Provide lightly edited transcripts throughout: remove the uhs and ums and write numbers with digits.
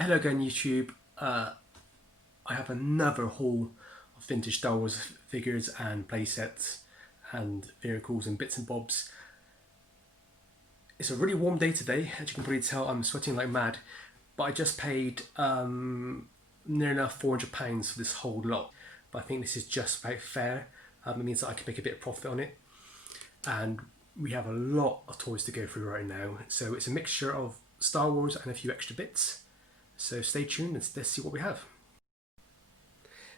Hello again YouTube. I have another haul of vintage Star Wars figures and playsets and vehicles and bits and bobs. It's a really warm day today, as you can probably tell. I'm sweating like mad, but I just paid near enough £400 for this whole lot. But I think this is just about fair. It means that I can make a bit of profit on it, and we have a lot of toys to go through right now. So it's a mixture of Star Wars and a few extra bits. So stay tuned and let's see what we have.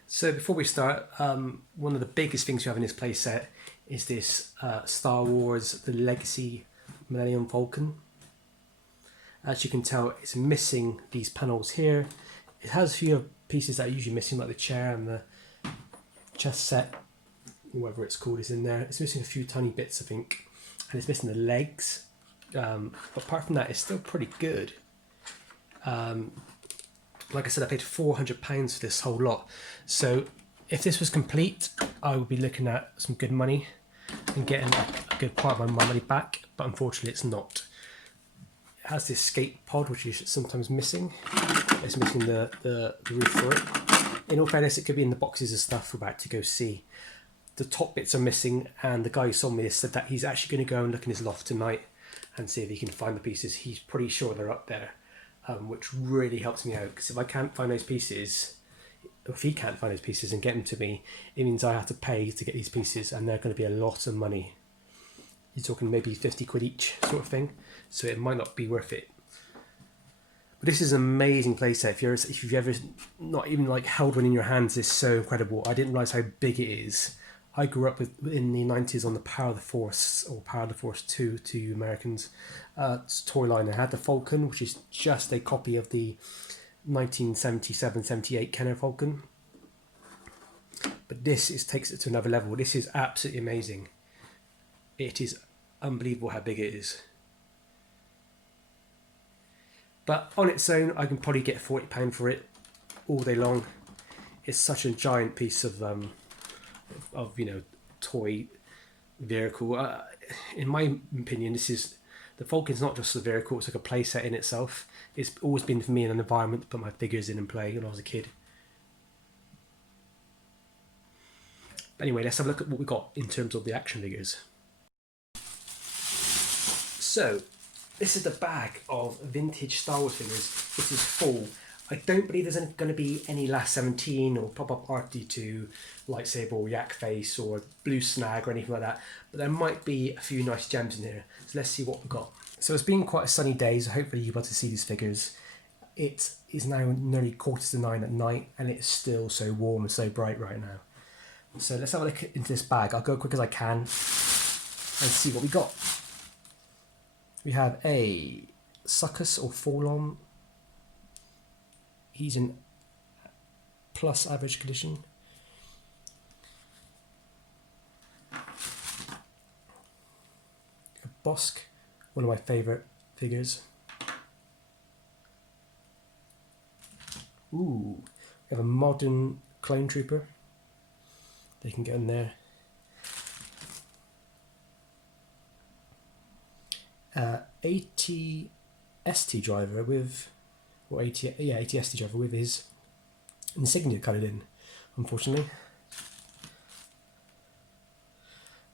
So before we start, one of the biggest things we have in this playset is this Star Wars The Legacy Millennium Falcon. As you can tell, it's missing these panels here. It has a few pieces that are usually missing, like the chair and the chest set, whatever it's called, is in there. It's missing a few tiny bits, I think, and it's missing the legs. But apart from that, it's still pretty good. Like I said, I paid £400 for this whole lot. So if this was complete, I would be looking at some good money and getting a good part of my money back. But unfortunately, it's not. It has this skate pod, which is sometimes missing. It's missing the roof for it. In all fairness, it could be in the boxes of stuff we're about to go see. The top bits are missing, and the guy who sold me this said that he's actually going to go and look in his loft tonight and see if he can find the pieces. He's pretty sure they're up there. Which really helps me out, because if I can't find those pieces, if he can't find those pieces and get them to me, it means I have to pay to get these pieces, and they're going to be a lot of money. You're talking maybe 50 quid each sort of thing, so it might not be worth it. But this is an amazing playset. If you've ever not even like held one in your hands, it's so incredible. I didn't realise how big it is. I grew up in the 90s on the Power of the Force, or Power of the Force 2 to you Americans, toy line. I had the Falcon, which is just a copy of the 1977-78 Kenner Falcon. But this takes it to another level. This is absolutely amazing. It is unbelievable how big it is. But on its own, I can probably get £40 for it all day long. It's such a giant piece of toy vehicle. In my opinion, the Falcon's not just a vehicle, it's like a playset in itself. It's always been for me an environment to put my figures in and play when I was a kid. But anyway, let's have a look at what we got in terms of the action figures. So this is the bag of vintage Star Wars figures. This is full. I don't believe there's going to be any Last 17 or Pop-Up R2D2 lightsaber or yak face or blue snag or anything like that, but there might be a few nice gems in here. So let's see what we've got. So it's been quite a sunny day, so hopefully you'll be able to see these figures. It is now nearly 9:15 at night, and it's still so warm and so bright right now. So let's have a look into this bag. I'll go quick as I can and see what we got. We have a Succus or Forlom. He's in plus average condition. A Bosk, one of my favourite figures. Ooh, we have a modern clone trooper. They can get in there. ATST driver with, or ATST driver with his insignia coloured in, unfortunately.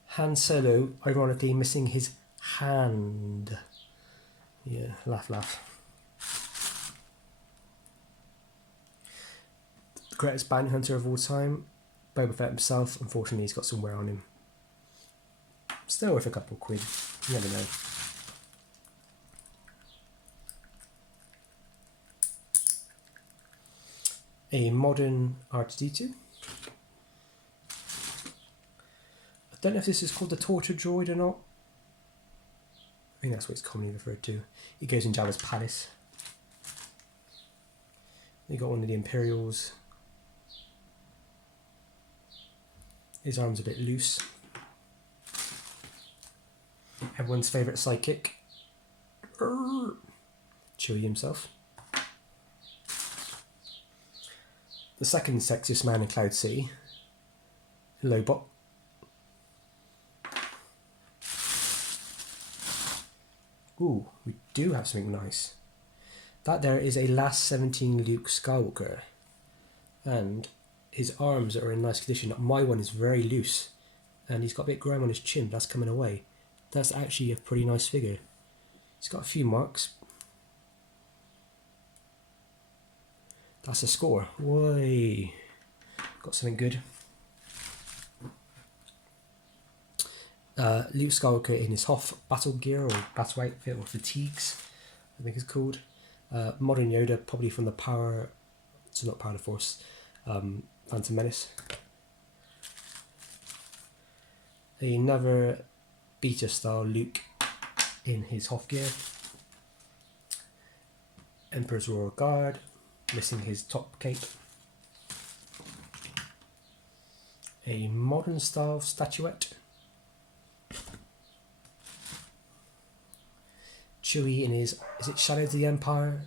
Han Solo, ironically missing his hand. Yeah, laugh, laugh. The greatest bounty hunter of all time, Boba Fett himself. Unfortunately, he's got some wear on him. Still worth a couple of quid. You never know. A modern R2D2. I don't know if this is called the torture droid or not. I think that's what it's commonly referred to. It goes in Jabba's palace. We got one of the Imperials. His arm's a bit loose. Everyone's favourite sidekick, Chewie himself. The second sexiest man in Cloud City, Lobot. Ooh, we do have something nice. That there is a last 17 Luke Skywalker, and his arms are in nice condition. My one is very loose, and he's got a bit grime on his chin. That's coming away. That's actually a pretty nice figure. He's got a few marks. That's a score. Way, got something good. Luke Skywalker in his Hoth battle gear or battle outfit or fatigues, I think it's called. Modern Yoda, probably from the Power, so not Power of the Force, Phantom Menace. Another beta style Luke in his Hoth gear. Emperor's Royal Guard, missing his top cape. A modern style statuette. Chewie in his, is it Shadows of the Empire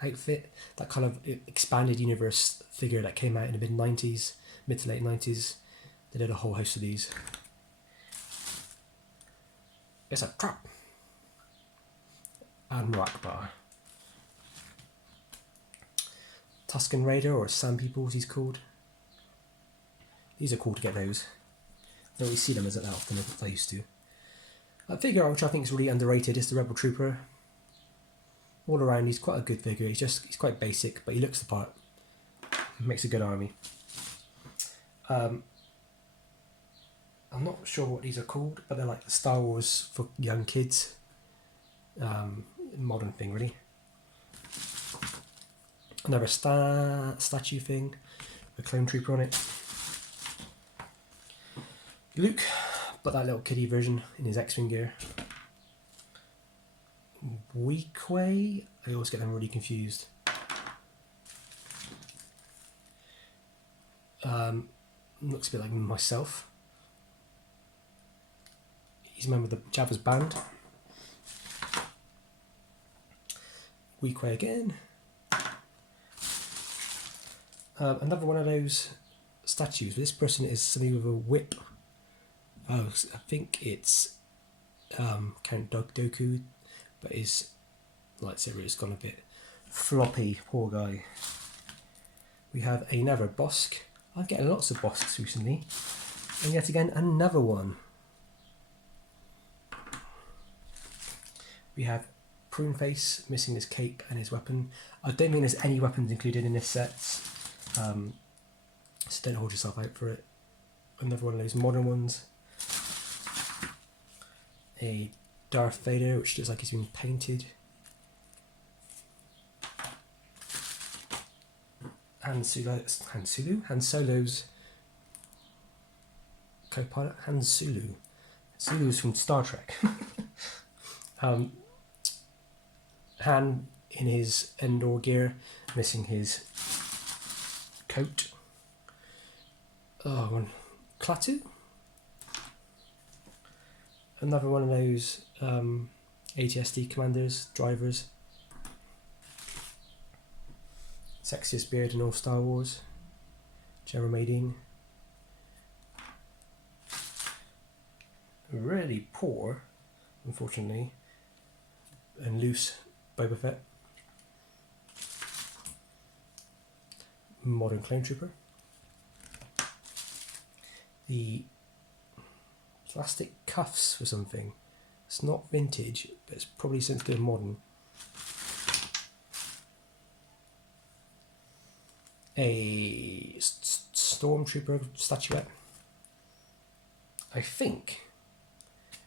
outfit? That kind of expanded universe figure that came out in the mid-90s, mid to late 90s. They did a whole host of these. It's a trap. Admiral Akbar. Tusken Raider, or Sand People as he's called. These are cool to get those. I don't really see them as that often as I used to. A figure which I think is really underrated is the Rebel Trooper. All around he's quite a good figure. He's quite basic, but he looks the part. Makes a good army. I'm not sure what these are called, but they're like the Star Wars for young kids. Modern thing really. Another statue thing, a clone trooper on it. Luke, but that little kiddie version in his X-Wing gear. Weequay, I always get them really confused. Looks a bit like myself. He's a member of the Jabba's band. Weequay again. Another one of those statues. This person is somebody with a whip. Oh, I think it's Count Dooku, but his lightsaber has gone a bit floppy. Poor guy. We have another Bosk. I'm getting lots of Bosks recently, and yet again another one. We have Pruneface missing his cape and his weapon. I don't think there's any weapons included in this set, so don't hold yourself out for it. Another one of those modern ones. A Darth Vader, which looks like he's been painted. Han Solo's co-pilot, Han Sulu. Sulu's from Star Trek. Han in his Endor gear, missing his coat. Oh, one Klaatu. Another one of those ATSD commanders, drivers. Sexiest beard in all Star Wars. General Madine. Really poor, unfortunately, and loose Boba Fett. Modern Clone Trooper. The plastic cuffs for something. It's not vintage, but it's probably since they're modern. A Stormtrooper statuette. I think.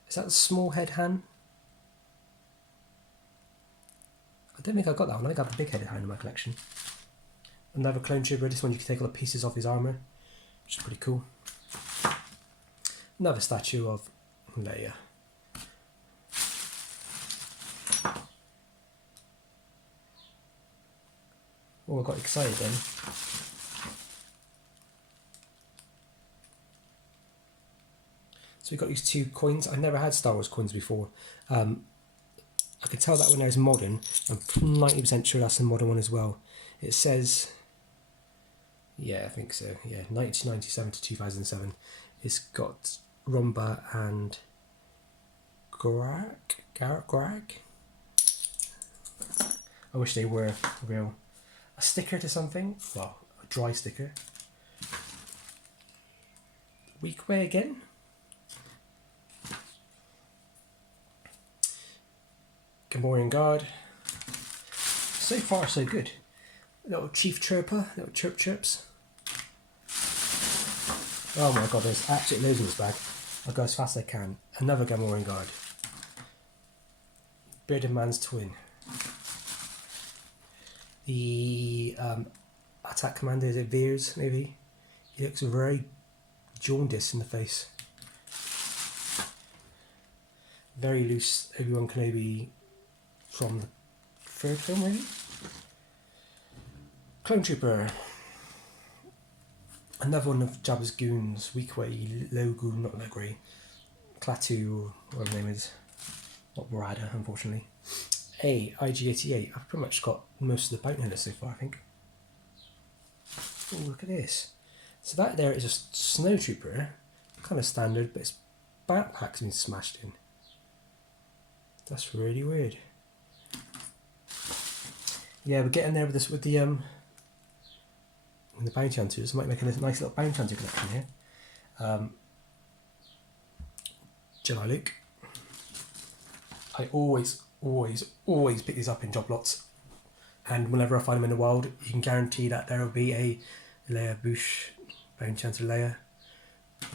Is that the small head Han? I don't think I got that one. I think I have the big headed Han in my collection. Another Clone Trooper. This one you can take all the pieces off his armour, which is pretty cool. Another statue of Leia. Oh, I got excited then. So we got these two coins. I never had Star Wars coins before. I could tell that when I was modern. I'm 90% sure that's a modern one as well. It says, yeah, I think so. Yeah, 1997 to 2007. It's got Romba and Grag. I wish they were real. A sticker to something. Well, a dry sticker. Weak way again. Gamorrean Guard. So far, so good. Little Chief Chirper, little chirps. Oh my god, there's absolutely loads in this bag. I'll go as fast as I can. Another Gamorrean Guard. Bearded Man's Twin. The attack commander, is it Veers, maybe? He looks very jaundiced in the face. Very loose Obi-Wan Kenobi from the third film, maybe? Clone Trooper. Another one of Jabba's goons. Weak way, Logu, not Logri. Klaatu, or whatever the name is. Not Murada, unfortunately. IG-88. I've pretty much got most of the bounty hunters so far, I think. Oh, look at this. So that there is a snow trooper. Kind of standard, but its backpack's been smashed in. That's really weird. Yeah, we're getting there with this with the bounty hunters. I might make a nice little bounty hunter collection here. Jedi Luke. I always pick these up in job lots, and whenever I find them in the wild, you can guarantee that there will be a Leia Bush bounty hunter Leia.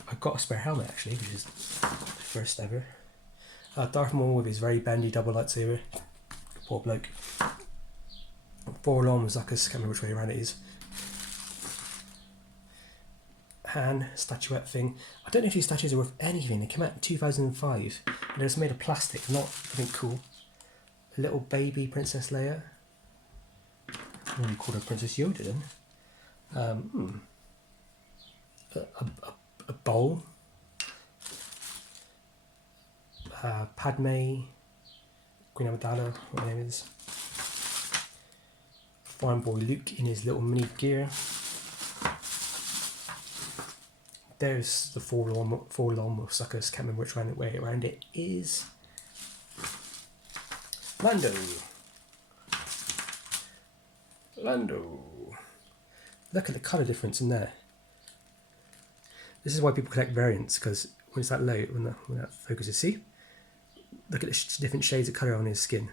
I've got a spare helmet actually, which is the first ever. Darth Maul with his very bendy double lightsaber. Poor bloke. 4 long with Zuckus, can't remember which way around it is. Han, statuette thing. I don't know if these statues are worth anything. They came out in 2005. And they're just made of plastic, not anything cool. A little baby Princess Leia. I really called her Princess Yoda then. A bowl. Padme. Queen Amidala, what her name is. Fine boy Luke in his little mini gear. There's the forlorn of suckers. Can't remember which way around it is. Lando. Look at the colour difference in there. This is why people collect variants, because when it's that low, when that focuses, see? Look at the different shades of colour on his skin.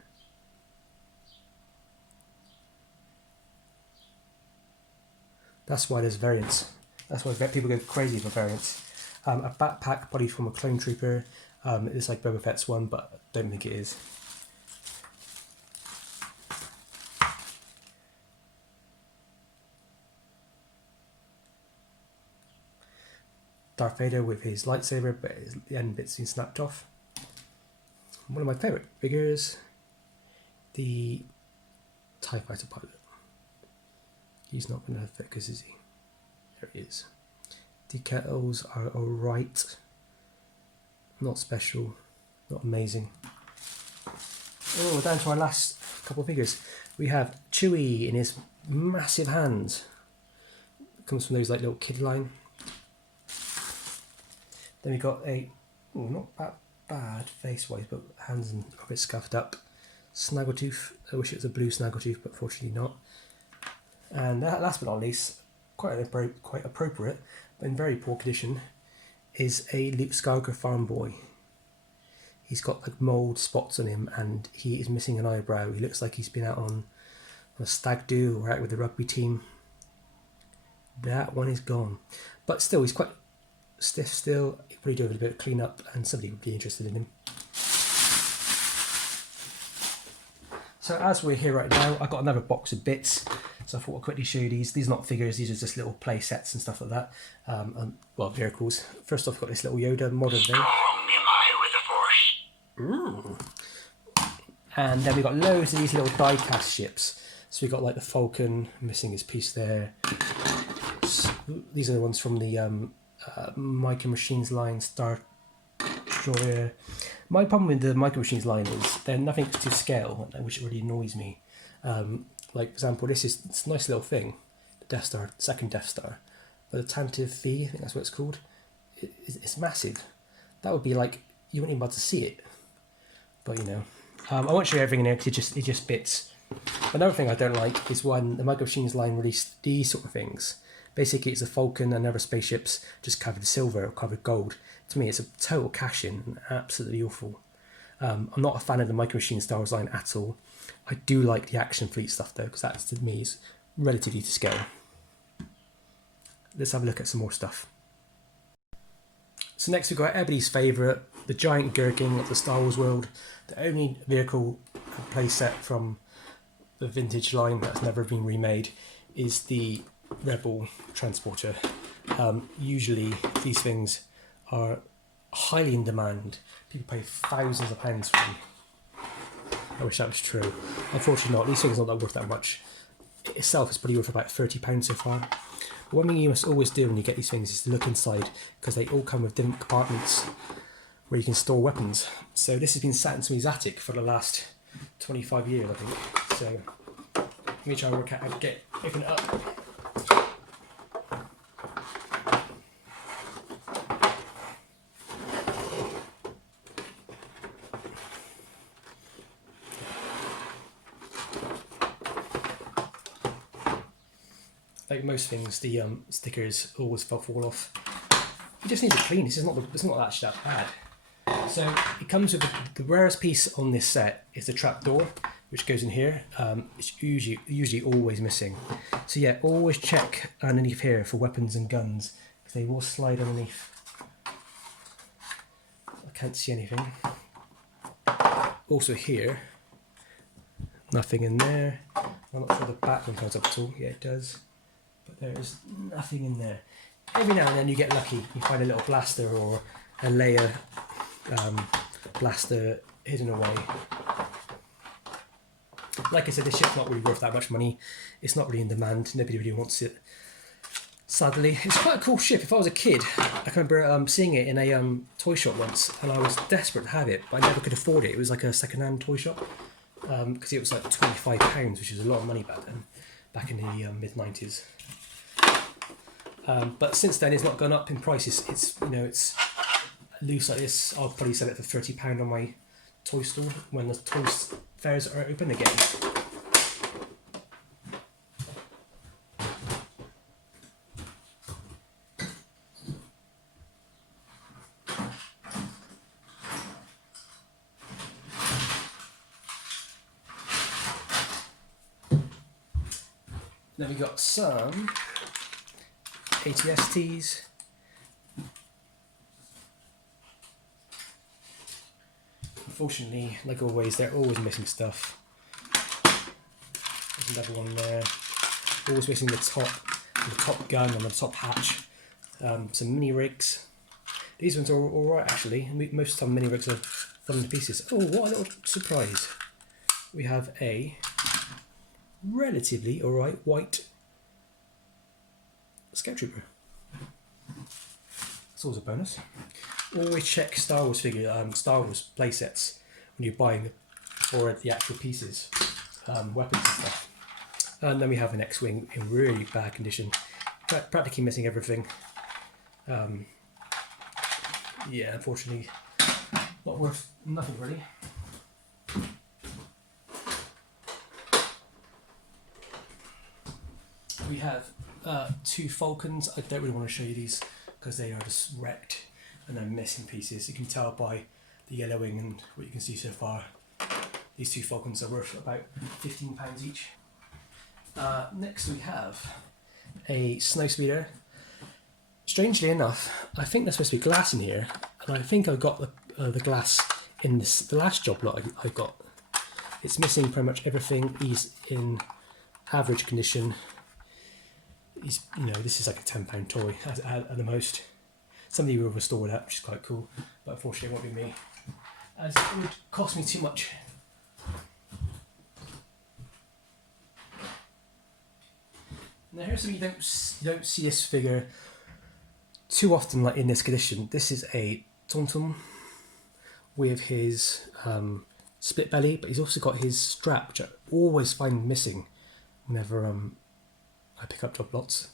That's why there's variants. That's why people go crazy for variants. A backpack body from a clone trooper. It looks like Boba Fett's one, but I don't think it is. Darth Vader with his lightsaber, but the end bit's been snapped off. One of my favourite figures, the TIE Fighter pilot. He's not going to focus, is he? There he is. Decals are alright. Not special. Not amazing. Oh, we're down to our last couple of figures. We have Chewie in his massive hands. Comes from those like little kid line. Then we got a, not that bad face-wise, but hands and a bit scuffed up. Snaggletooth. I wish it was a blue Snaggletooth, but fortunately not. And last but not least, quite appropriate, but in very poor condition, is a Luke Skywalker farm boy. He's got like mould spots on him, and he is missing an eyebrow. He looks like he's been out on a stag do or out with the rugby team. That one is gone, but still, he's quite stiff still. He probably do a bit of clean up, and somebody would be interested in him. So as we're here right now, I've got another box of bits. So I thought I'd quickly show you these. These are not figures, these are just little play sets and stuff like that. Well, vehicles. First off, I've got this little Yoda modern thing. And then we've got loads of these little die-cast ships. So we've got like the Falcon, missing his piece there. These are the ones from the Micro Machines line, Star Destroyer. My problem with the Micro Machines line is they're nothing to scale, which really annoys me. Like, for example, it's a nice little thing, the Death Star, second Death Star. But the Tantive V, I think that's what it's called, it's massive. That would be like, you wouldn't even be able to see it. But, you know, I won't show you everything in there because it just bits. Another thing I don't like is when the Micro Machines line released these sort of things. Basically, it's a Falcon and other spaceships just covered in silver or covered gold. To me, it's a total cash-in and absolutely awful. I'm not a fan of the Micro Machines Star Wars line at all. I do like the Action Fleet stuff though, because that to me is relatively to scale. Let's have a look at some more stuff. So next we've got everybody's favourite, the giant gherkin of the Star Wars world, the only vehicle playset from the vintage line that's never been remade is the Rebel Transporter. Usually these things are highly in demand. People pay thousands of pounds for them. I wish that was true. Unfortunately not. These things are not worth that much. It itself is probably worth about £30 so far. But one thing you must always do when you get these things is to look inside, because they all come with different compartments where you can store weapons. So this has been sat in somebody's attic for the last 25 years, I think. So let me try and work out how to open it up. Like most things, the stickers always fall off. You just need to clean. It's not actually that bad. So it comes with the rarest piece on this set is the trap door, which goes in here. It's usually always missing. So yeah, always check underneath here for weapons and guns, because they will slide underneath. I can't see anything. Also here, nothing in there. I'm not sure the back one comes up at all. Yeah, it does. But there is nothing in there. Every now and then you get lucky. You find a little blaster or a layer blaster hidden away. Like I said, this ship's not really worth that much money. It's not really in demand. Nobody really wants it. Sadly, it's quite a cool ship. If I was a kid, I can remember seeing it in a toy shop once, and I was desperate to have it, but I never could afford it. It was like a second-hand toy shop, because it was like £25, which is a lot of money back then, back in the mid-90s. But since then, it's not gone up in price. It's loose like this. I'll probably sell it for £30 on my toy store when the toy fairs are open again. Then we got some ATSTs. Unfortunately, like always, they're always missing stuff. There's another one there. Always missing the top gun and the top hatch. Some mini rigs. These ones are alright actually. Most of the time mini rigs are falling to pieces. Oh, what a little surprise. We have a relatively alright white Stormtrooper. That's always a bonus. Always check Star Wars playsets when you're buying for the actual pieces, weapons and stuff. And then we have an X-Wing in really bad condition, practically missing everything. Yeah, unfortunately, not worth nothing really. We have two Falcons. I don't really want to show you these because they are just wrecked and they're missing pieces. You can tell by the yellowing and what you can see so far. These two Falcons are worth about £15 each. Next we have a Snowspeeder. Strangely enough, I think there's supposed to be glass in here, and I think I got the glass in the last job lot I got. It's missing pretty much everything. He's in average condition. This is like a £10 toy at the most. Somebody will restore that, which is quite cool, but unfortunately it won't be me, as it would cost me too much. Now here's something you don't see this figure too often, like in this condition. This is a Tantalum with his split belly, but he's also got his strap, which I always find missing whenever I pick up job lots.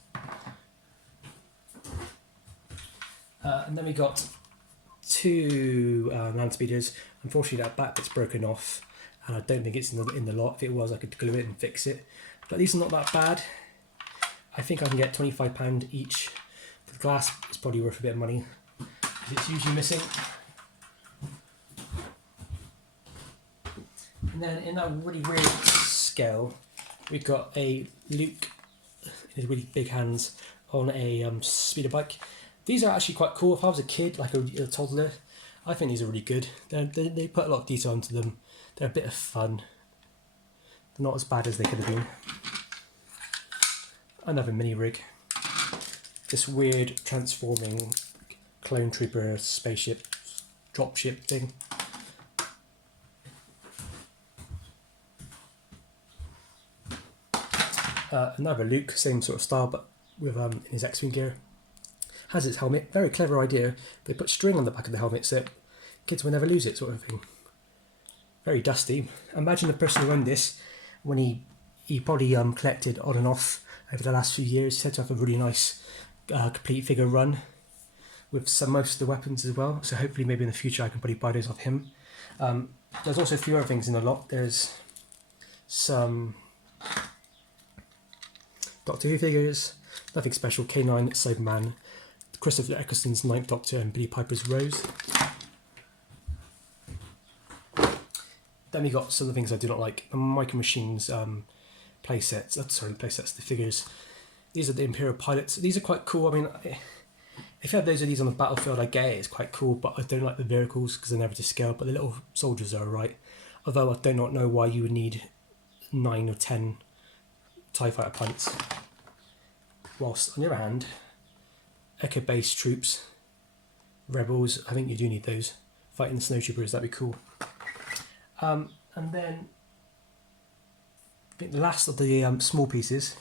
And then we got two land speeders. Unfortunately, that back bit's broken off, and I don't think it's in the lot. If it was, I could glue it and fix it. But these are not that bad. I think I can get £25 each. The glass is probably worth a bit of money, because it's usually missing. And then in that really weird scale, we've got a Luke in his really big hands on a speeder bike. These are actually quite cool. If I was a kid, like a toddler, I think these are really good. They put a lot of detail into them. They're a bit of fun. They're not as bad as they could have been. Another mini rig. This weird transforming clone trooper spaceship dropship thing. Another Luke, same sort of style, but with in his X-Wing gear. Has his helmet. Very clever idea. They put string on the back of the helmet so kids will never lose it, sort of thing. Very dusty. Imagine the person who owned this, when he probably collected on and off over the last few years, said to have a really nice complete figure run with most of the weapons as well. So hopefully maybe in the future I can probably buy those off him. There's also a few other things in the lot. There's some Doctor Who figures, nothing special. K9, Cyberman, Christopher Eccleston's Ninth Doctor, and Billy Piper's Rose. Then we got some of the things I do not like. The Micro Machines playsets. The figures. These are the Imperial pilots. These are quite cool. I mean, if you have those of these on the battlefield, I get it. It's quite cool, but I don't like the vehicles because they're never to scale. But the little soldiers are alright. Although I do not know why you would need 9 or 10 TIE Fighter pilots. Whilst on the other hand, Echo Base troops, rebels, I think you do need those. Fighting the snowtroopers, that'd be cool. And then I think the last of the small pieces,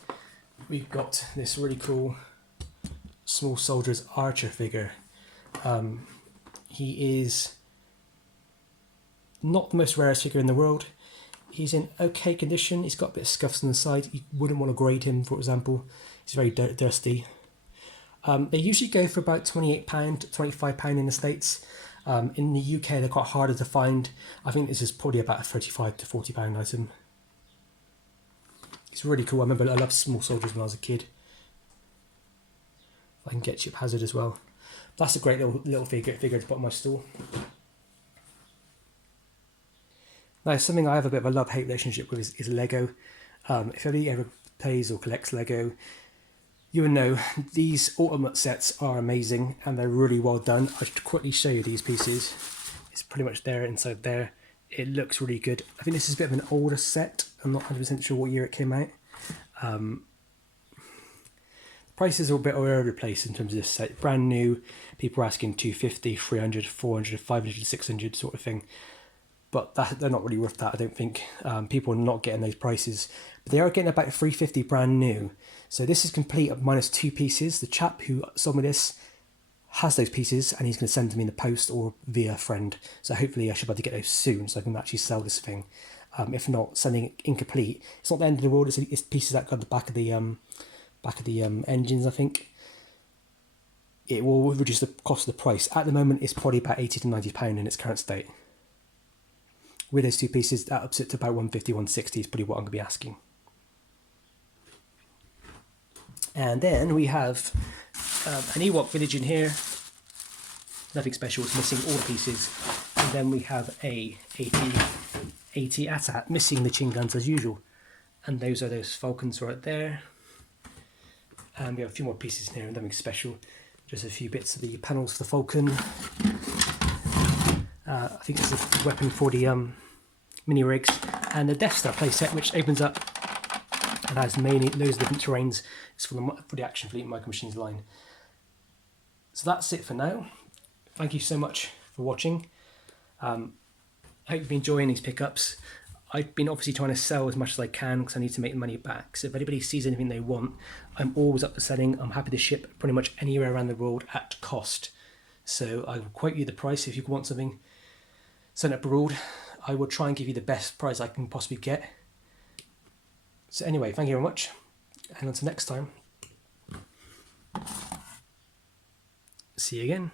we've got this really cool Small Soldiers Archer figure. He is not the most rarest figure in the world. He's in okay condition. He's got a bit of scuffs on the side. You wouldn't want to grade him, for example. He's very dusty. They usually go for about £28, £25 in the States. In the UK, they're quite harder to find. I think this is probably about a £35 to £40 item. It's really cool. I remember I loved Small Soldiers when I was a kid. I can get Chip Hazard as well. That's a great little figure at the bottom of my stall. Now, something I have a bit of a love-hate relationship with is Lego. If anybody ever plays or collects Lego, you will know these Ultimate sets are amazing and they're really well done. I should quickly show you these pieces. It's pretty much there inside there. It looks really good. I think this is a bit of an older set. I'm not 100% sure what year it came out. Prices are a bit all over the place in terms of this set. Brand new, people are asking 250, 300, 400, 500, 600 sort of thing. But they're not really worth that, I don't think. People are not getting those prices. But they are getting about 350 brand new. So this is complete minus 2 pieces. The chap who sold me this has those pieces and he's going to send them in the post or via a friend. So hopefully I should be able to get those soon so I can actually sell this thing. If not, sending it incomplete. It's not the end of the world. It's pieces that go at the back of the engines, I think. It will reduce the cost of the price. At the moment, it's probably about £80 to £90 in its current state. With those 2 pieces, that ups it to about 150, 160 is probably what I'm going to be asking. And then we have an Ewok village in here. Nothing special, it's missing all the pieces. And then we have a AT AT-AT, missing the chin guns as usual. And those are those Falcons right there. And we have a few more pieces in here, nothing special. Just a few bits of the panels for the Falcon. I think it's a weapon for the mini rigs, and the Death Star playset, which opens up and has loads of different terrains. It's for the Action Fleet Micro Machines line. So that's it for now. Thank you so much for watching. I hope you've been enjoying these pickups. I've been obviously trying to sell as much as I can because I need to make the money back. So if anybody sees anything they want, I'm always up for selling. I'm happy to ship pretty much anywhere around the world at cost. So I will quote you the price if you want something sent abroad. I will try and give you the best price I can possibly get. So anyway, thank you very much, and until next time, see you again.